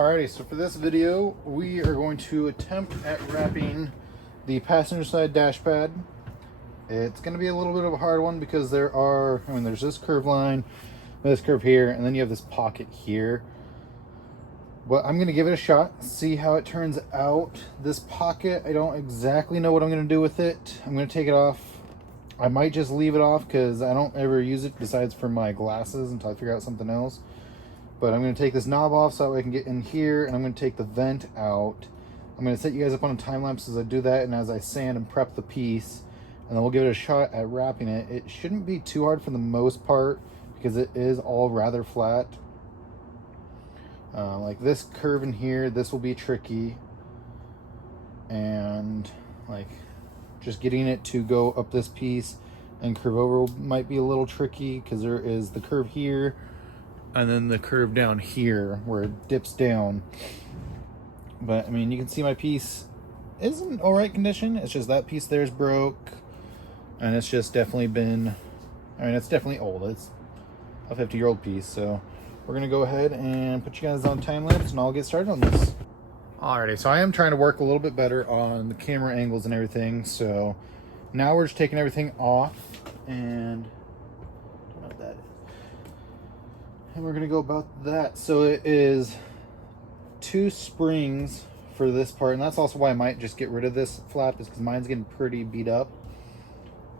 Alrighty, so for this video, we are going to attempt at wrapping the passenger side dash pad. It's going to be a little bit of a hard one because there's this curve line, this curve here, and then you have this pocket here. But I'm going to give it a shot, see how it turns out. This pocket, I don't exactly know what I'm going to do with it. I'm going to take it off. I might just leave it off because I don't ever use it besides for my glasses until I figure out something else. But I'm going to take this knob off so that way I can get in here, and I'm going to take the vent out. I'm going to set you guys up on a time lapse as I do that and as I sand and prep the piece, and then we'll give it a shot at wrapping it. It shouldn't be too hard for the most part because it is all rather flat. Like this curve in here, this will be tricky, and like just getting it to go up this piece and curve over might be a little tricky because there is the curve here and then the curve down here where it dips down. But I mean, you can see my piece is in all right condition. It's just that piece there's broke, and it's just definitely been, I mean, it's definitely old. It's a 50-year-old piece. So we're gonna go ahead and put you guys on time lapse and I'll get started on this. Alrighty, so I am trying to work a little bit better on the camera angles and everything. So now we're just taking everything off, and I don't know what that is. And we're gonna go about that. So it is 2 springs for this part, and that's also why I might just get rid of this flap, is because mine's getting pretty beat up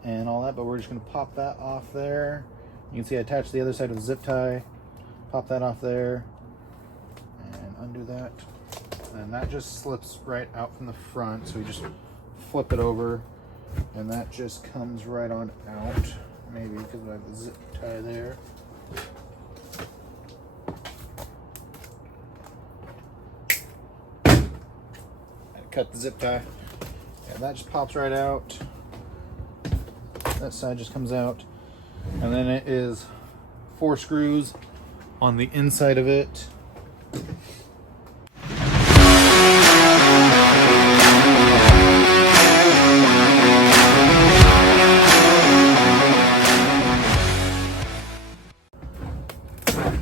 and all that. But we're just gonna pop that off there. You can see I attached the other side with a zip tie. Pop that off there and undo that. And that just slips right out from the front, so we just flip it over and that just comes right on out. Maybe because I have the zip tie there. Cut the zip tie, and that just pops right out. That side just comes out, and then it is 4 screws on the inside of it.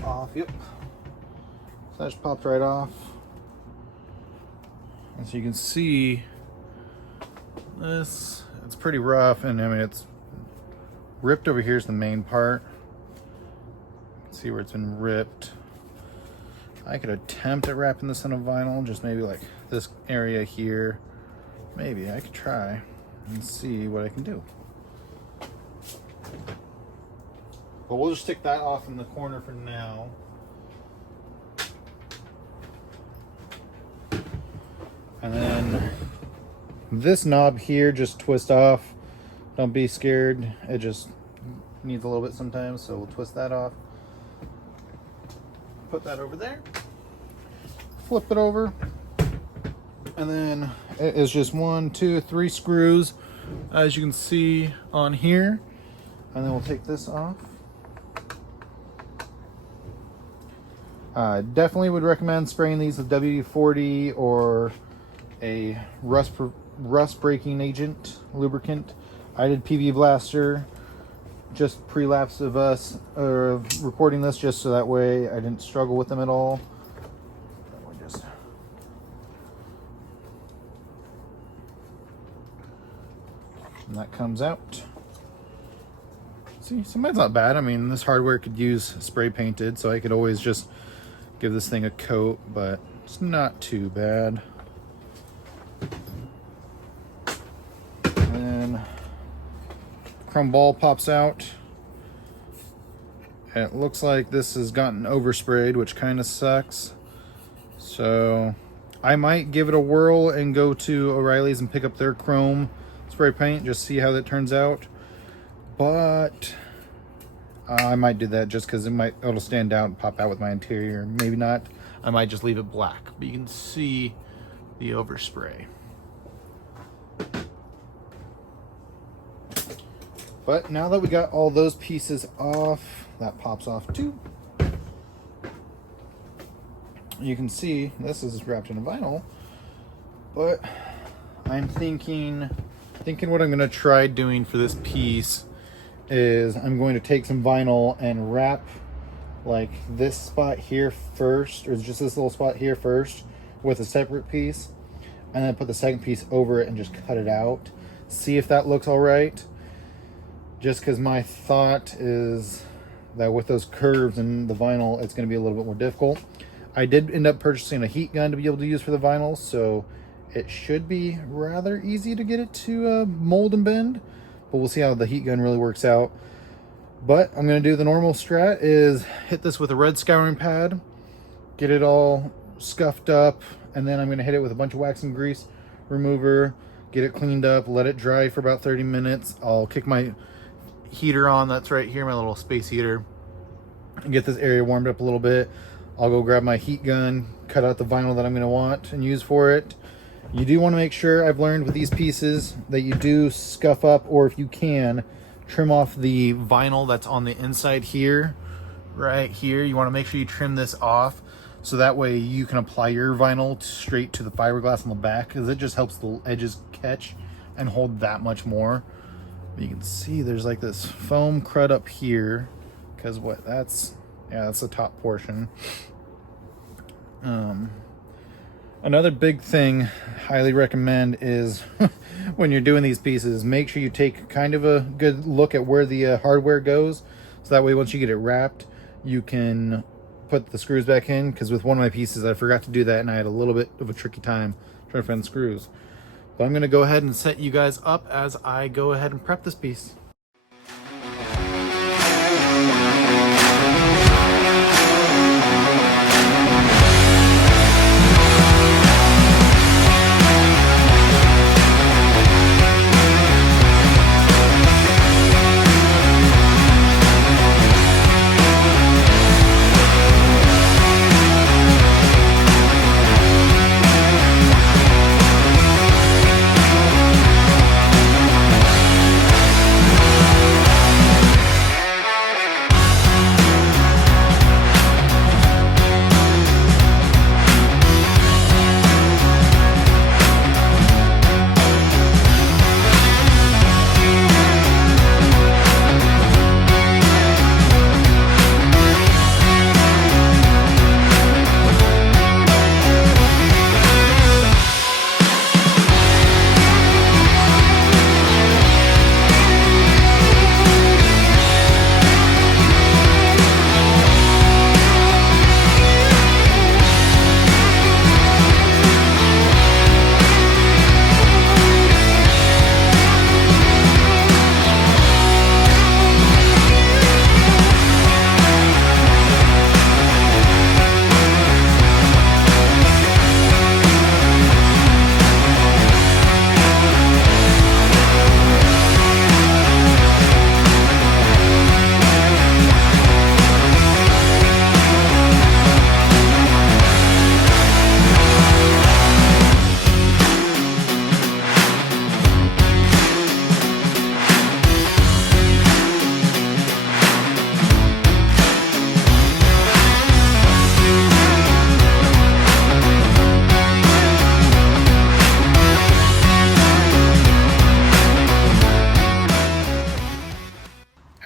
Off, yep. So that just popped right off. And so you can see this, it's pretty rough, and I mean it's ripped over. Here's the main part. See where it's been ripped. I could attempt at wrapping this in a vinyl, just maybe like this area here. Maybe I could try and see what I can do. But we'll just stick that off in the corner for now. And then this knob here, just twist off. Don't be scared. It just needs a little bit sometimes, so we'll twist that off. Put that over there. Flip it over. And then it is just 1, 2, 3 screws, as you can see on here. And then we'll take this off. Definitely would recommend spraying these with WD-40 or a rust breaking agent lubricant. I did PV Blaster just pre-lapse of us recording this, just so that way I didn't struggle with them at all. And that comes out. See, so mine's not bad. I mean, this hardware could use spray painted, so I could always just give this thing a coat, but it's not too bad. And then chrome ball pops out. And it looks like this has gotten oversprayed, which kind of sucks. So I might give it a whirl and go to O'Reilly's and pick up their chrome spray paint, just see how that turns out. But I might do that just because it'll stand out and pop out with my interior. Maybe not. I might just leave it black, but you can see the overspray. But now that we got all those pieces off, that pops off too. You can see this is wrapped in a vinyl, but I'm thinking what I'm going to try doing for this piece is I'm going to take some vinyl and wrap like this spot here first, or just this little spot here first with a separate piece, and then put the second piece over it and just cut it out. See if that looks all right. Just because my thought is that with those curves and the vinyl, it's going to be a little bit more difficult. I did end up purchasing a heat gun to be able to use for the vinyl, so it should be rather easy to get it to mold and bend, but we'll see how the heat gun really works out. But I'm going to do the normal strat, is hit this with a red scouring pad, get it all scuffed up, and then I'm going to hit it with a bunch of wax and grease remover, get it cleaned up, let it dry for about 30 minutes. I'll kick my heater on, that's right here, my little space heater, and get this area warmed up a little bit. I'll go grab my heat gun, cut out the vinyl that I'm going to want and use for it. You do want to make sure, I've learned with these pieces, that you do scuff up, or if you can, trim off the vinyl that's on the inside here, right here. You want to make sure you trim this off, so that way you can apply your vinyl straight to the fiberglass on the back, because it just helps the edges catch and hold that much more. You can see there's like this foam crud up here, because what that's, yeah, that's the top portion. Another big thing highly recommend is when you're doing these pieces, make sure you take kind of a good look at where the hardware goes, so that way once you get it wrapped, you can put the screws back in. Because with one of my pieces I forgot to do that, and I had a little bit of a tricky time trying to find the screws. But I'm going to go ahead and set you guys up as I go ahead and prep this piece.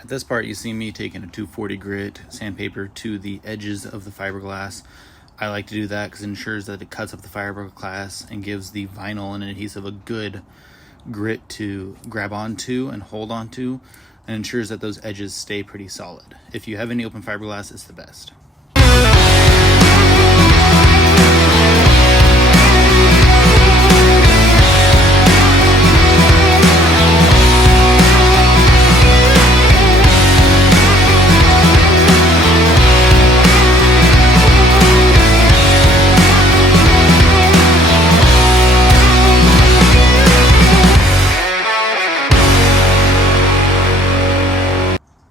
This part you see me taking a 240 grit sandpaper to the edges of the fiberglass. I like to do that because it ensures that it cuts up the fiberglass and gives the vinyl and adhesive a good grit to grab onto and hold onto, and ensures that those edges stay pretty solid. If you have any open fiberglass, it's the best.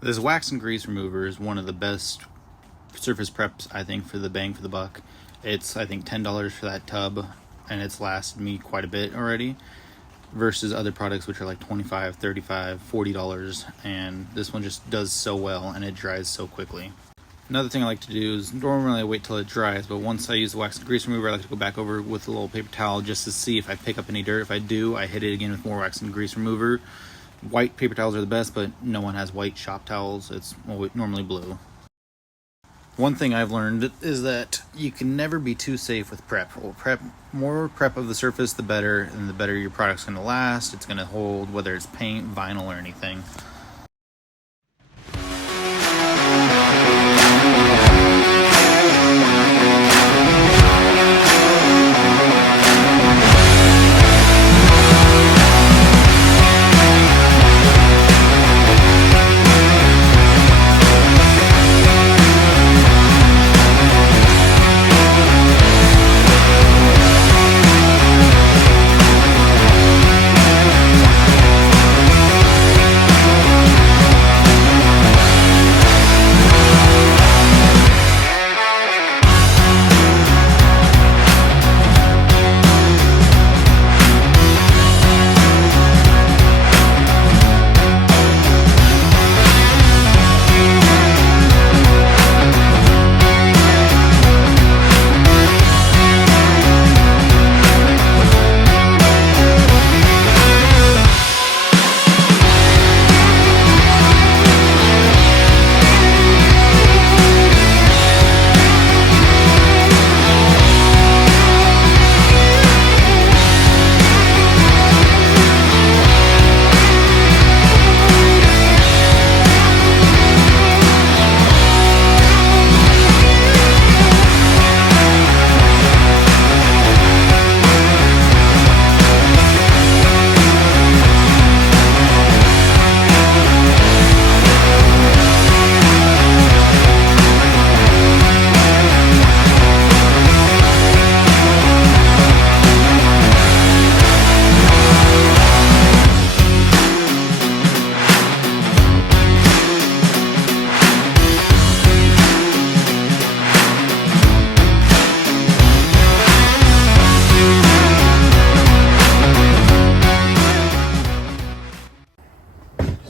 This wax and grease remover is one of the best surface preps, I think, for the bang for the buck. It's, I think, $10 for that tub, and it's lasted me quite a bit already, versus other products which are like $25, $35, $40, and this one just does so well and it dries so quickly. Another thing I like to do is normally I wait till it dries, but once I use the wax and grease remover, I like to go back over with a little paper towel just to see if I pick up any dirt. If I do, I hit it again with more wax and grease remover. White paper towels are the best, but no one has white shop towels. It's normally blue. One thing I've learned is that you can never be too safe with prep. More prep of the surface, the better, and the better your product's going to last. It's going to hold, whether it's paint, vinyl, or anything.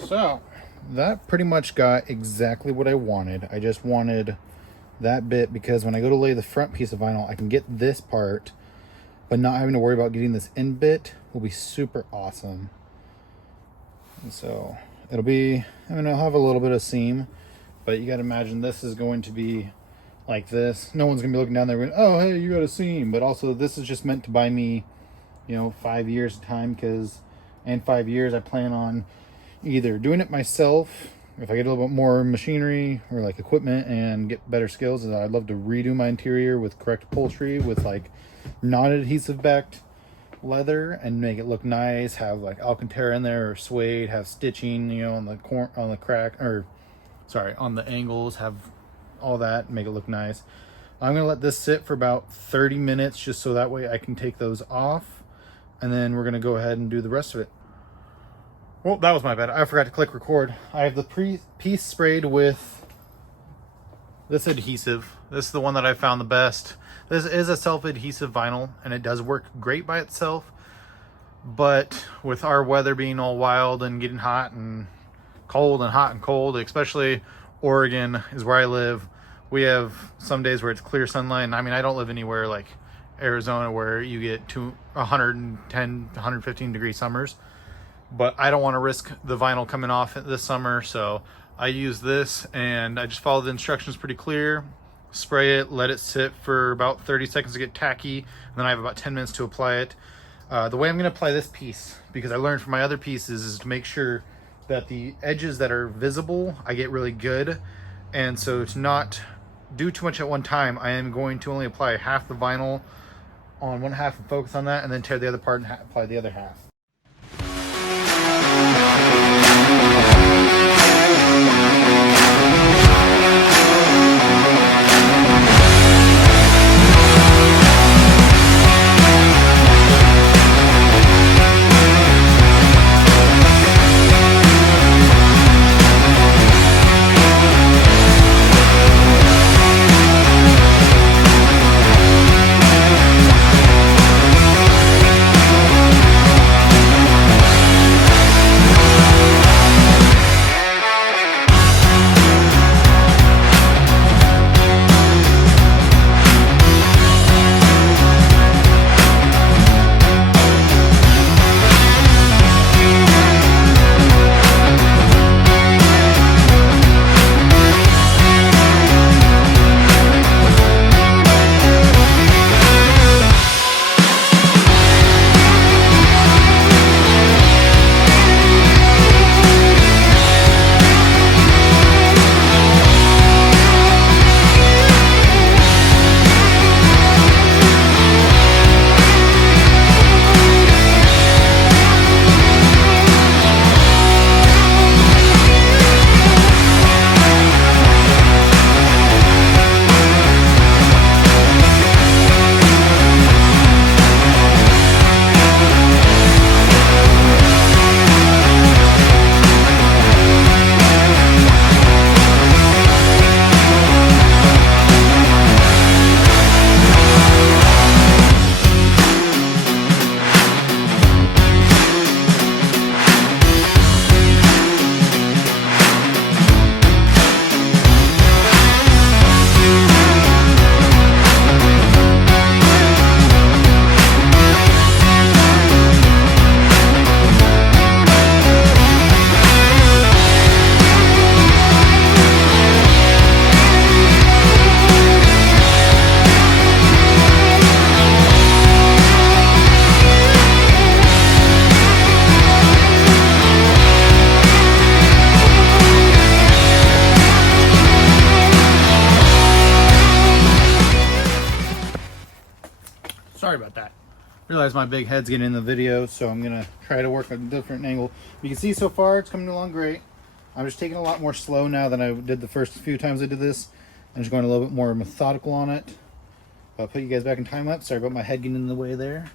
So that pretty much got exactly what I wanted. I just wanted that bit because when I go to lay the front piece of vinyl, I can get this part, but not having to worry about getting this end bit will be super awesome. And so it'll be, I mean, I'll have a little bit of seam, but you got to imagine this is going to be like this. No one's gonna be looking down there going, oh, hey, you got a seam. But also this is just meant to buy me, 5 years of time, because in 5 years I plan on either doing it myself if I get a little bit more machinery or like equipment and get better skills. I'd love to redo my interior with correct upholstery with like non-adhesive backed leather and make it look nice, have like Alcantara in there or suede, have stitching on the crack, or sorry, on the angles, have all that, make it look nice. I'm gonna let this sit for about 30 minutes just so that way I can take those off, and then we're gonna go ahead and do the rest of it. Well, that was my bad. I forgot to click record. I have the piece sprayed with this adhesive. This is the one that I found the best. This is a self-adhesive vinyl, and it does work great by itself. But with our weather being all wild and getting hot and cold and hot and cold, especially Oregon is where I live, we have some days where it's clear sunlight. And I mean, I don't live anywhere like Arizona where you get 110, 115 degree summers. But I don't want to risk the vinyl coming off this summer, so I use this and I just follow the instructions pretty clear. Spray it, let it sit for about 30 seconds to get tacky, and then I have about 10 minutes to apply it. The way I'm going to apply this piece, because I learned from my other pieces, is to make sure that the edges that are visible, I get really good. And so to not do too much at one time, I am going to only apply half the vinyl on one half and focus on that, and then tear the other part and apply the other half. sorry about that. Realize my big head's getting in the video, so I'm gonna try to work a different angle. You can see so far it's coming along great. I'm just taking a lot more slow now than I did the first few times I did this. I'm just going a little bit more methodical on it. I'll put you guys back in time lapse. Sorry about my head getting in the way there.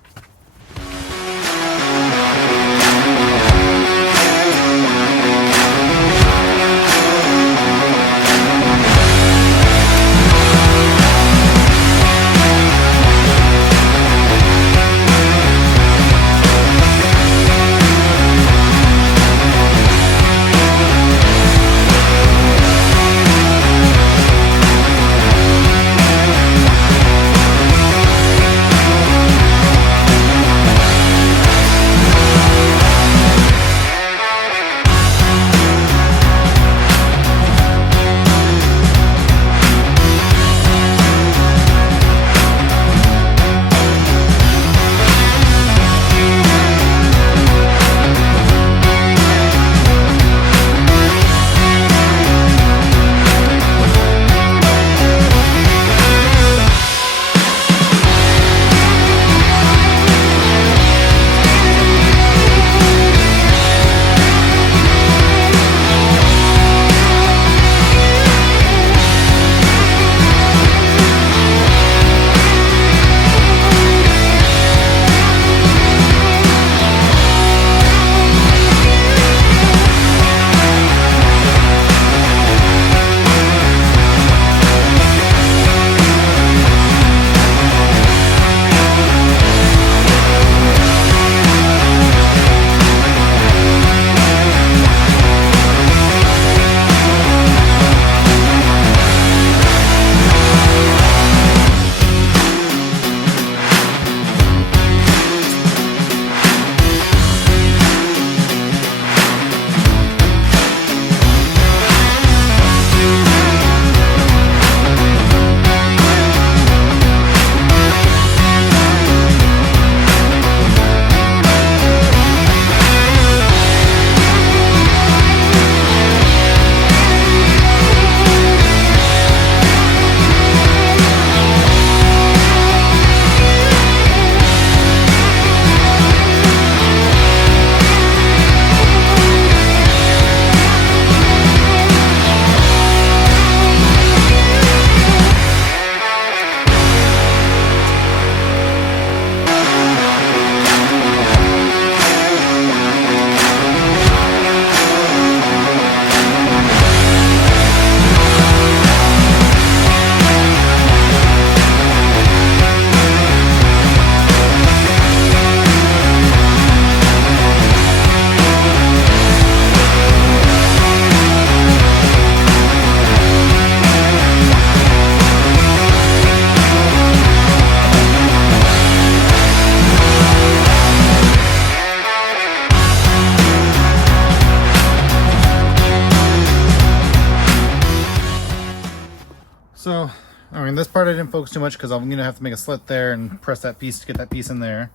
So, I mean, this part I didn't focus too much because I'm going to have to make a slit there and press that piece to get that piece in there.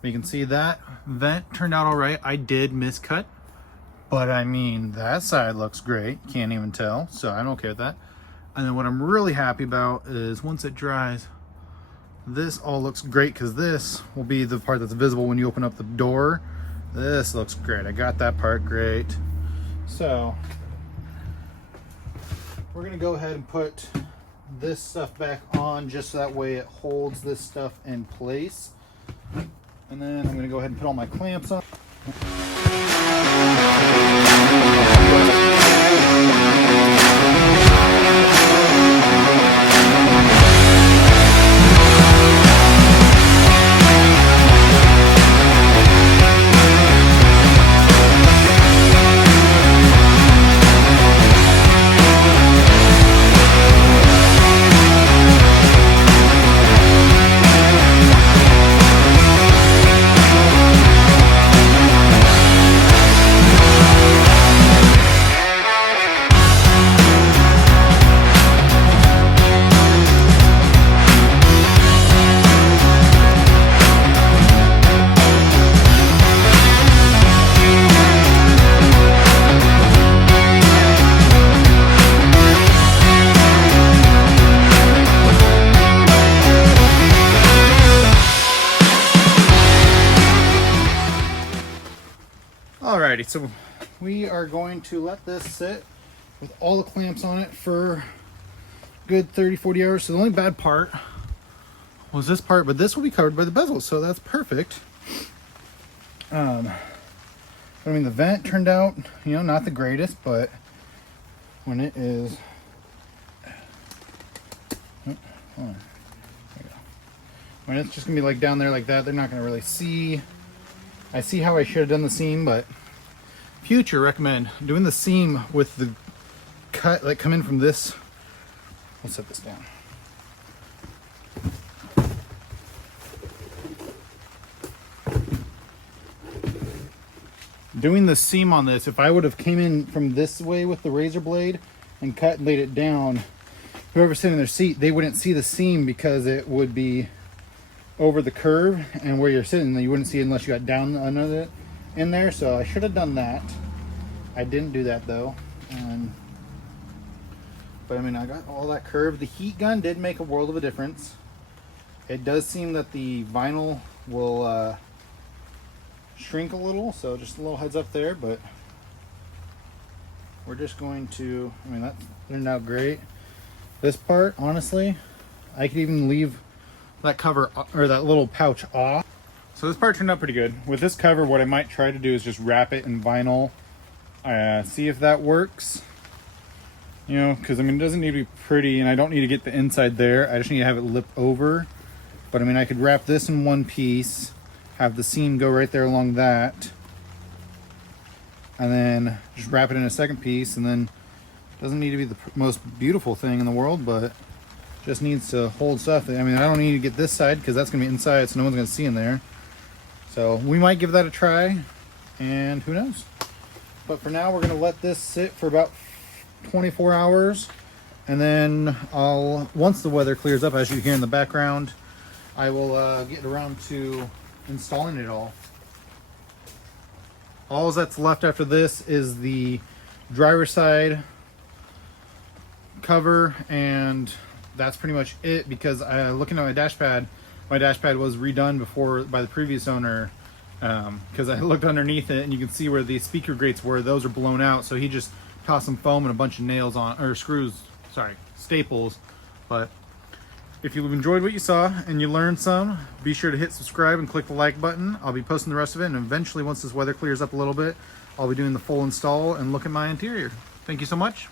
But you can see that vent turned out all right. I did miscut, but I mean, that side looks great. Can't even tell, so I'm okay with that. And then what I'm really happy about is once it dries, this all looks great because this will be the part that's visible when you open up the door. This looks great. I got that part great. So, we're going to go ahead and put this stuff back on just so that way it holds this stuff in place. And then I'm going to go ahead and put all my clamps on. Alrighty, so we are going to let this sit with all the clamps on it for good 30-40 hours. So the only bad part was this part, but this will be covered by the bezel, so that's perfect. I mean, the vent turned out, you know, not the greatest, but when it is, oh, hold on. There you go. When it's just gonna be like down there like that, they're not gonna really see. I see how I should have done the seam, but future recommend doing the seam with the cut that come in from this. We'll set this down. Doing the seam on this, if I would have came in from this way with the razor blade and cut and laid it down, whoever's sitting in their seat, they wouldn't see the seam because it would be over the curve, and where you're sitting, you wouldn't see it unless you got down under it in there. So I should have done that. I didn't do that though. But I mean, I got all that curve. The heat gun did make a world of a difference. It does seem that the vinyl will shrink a little, so just a little heads up there. But we're just going to, I mean, that turned out great. This part, honestly, I could even leave that cover or that little pouch off. So this part turned out pretty good. With this cover, what I might try to do is just wrap it in vinyl, see if that works. You know, because I mean, it doesn't need to be pretty, and I don't need to get the inside there. I just need to have it lip over. But I mean, I could wrap this in one piece, have the seam go right there along that, and then just wrap it in a second piece. And then it doesn't need to be the most beautiful thing in the world, but just needs to hold stuff. I mean, I don't need to get this side because that's gonna be inside, so no one's gonna see in there. So we might give that a try, and who knows. But for now, we're gonna let this sit for about 24 hours, and then once the weather clears up, as you hear in the background, I will get around to installing it all. All that's left after this is the driver's side cover, and that's pretty much it, because looking at my dash pad was redone before by the previous owner, because I looked underneath it and you can see where the speaker grates were. Those are blown out, so he just tossed some foam and a bunch of nails on, or staples. But if you've enjoyed what you saw and you learned some, be sure to hit subscribe and click the like button. I'll be posting the rest of it, and eventually, once this weather clears up a little bit, I'll be doing the full install and look at my interior. Thank you so much.